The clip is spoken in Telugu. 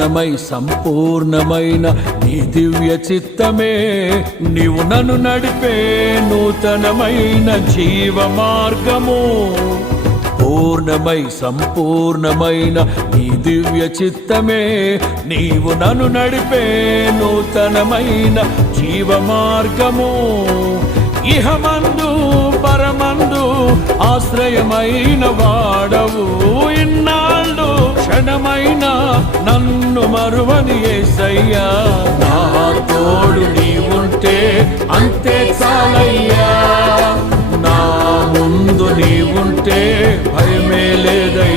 పూర్ణమై సంపూర్ణమైన నీ దివ్య చిత్తమే నీవు నన్ను నడిపే నూతనమైన జీవ మార్గము. పూర్ణమై సంపూర్ణమైన నీ దివ్య చిత్తమే నీవు నన్ను నడిపే నూతనమైన జీవ మార్గము. ఇహమందు పరమందు ఆశ్రయమైన వాడవు, ఇన్నాళ్ళు క్షణమైన నన్ను మరువని యేసయ్యా. నా తోడు నీవుంటే అంతే చాలయ్యా, నా ముందు నీవుంటే భయమే లేదయ్యా.